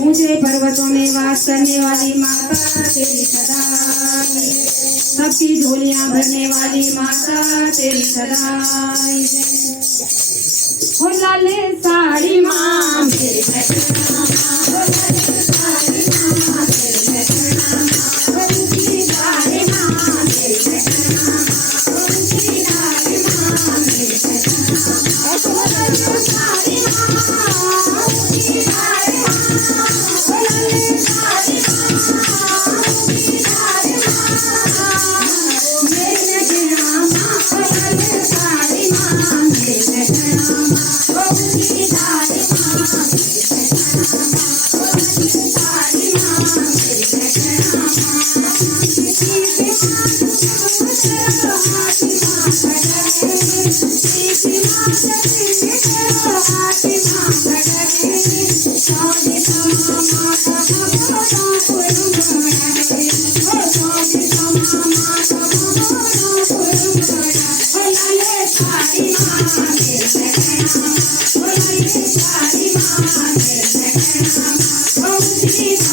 ऊंचे पर्वतों में वास करने वाली माता तेरी सदा, सबकी झोलियां भरने वाली माता तेरी सदा। हो लाले साड़ी माँ मेरी बहना, हो लाले साड़ी माँ मेरी बहना, उनकी साड़ी माँ मेरी बहना, उनकी साड़ी माँ मेरी बहना, हो लाले साड़ी माँ उनकी साड़ी माँ, हो लाले साड़ी माँ उनकी साड़ी माँ मेरी बहना माँ, हो लाले साड़ी माँ मेरी बहना माँ, उनकी साड़ी माँ उनकी साड़ी माँ मेरी बहना साड़ी माँ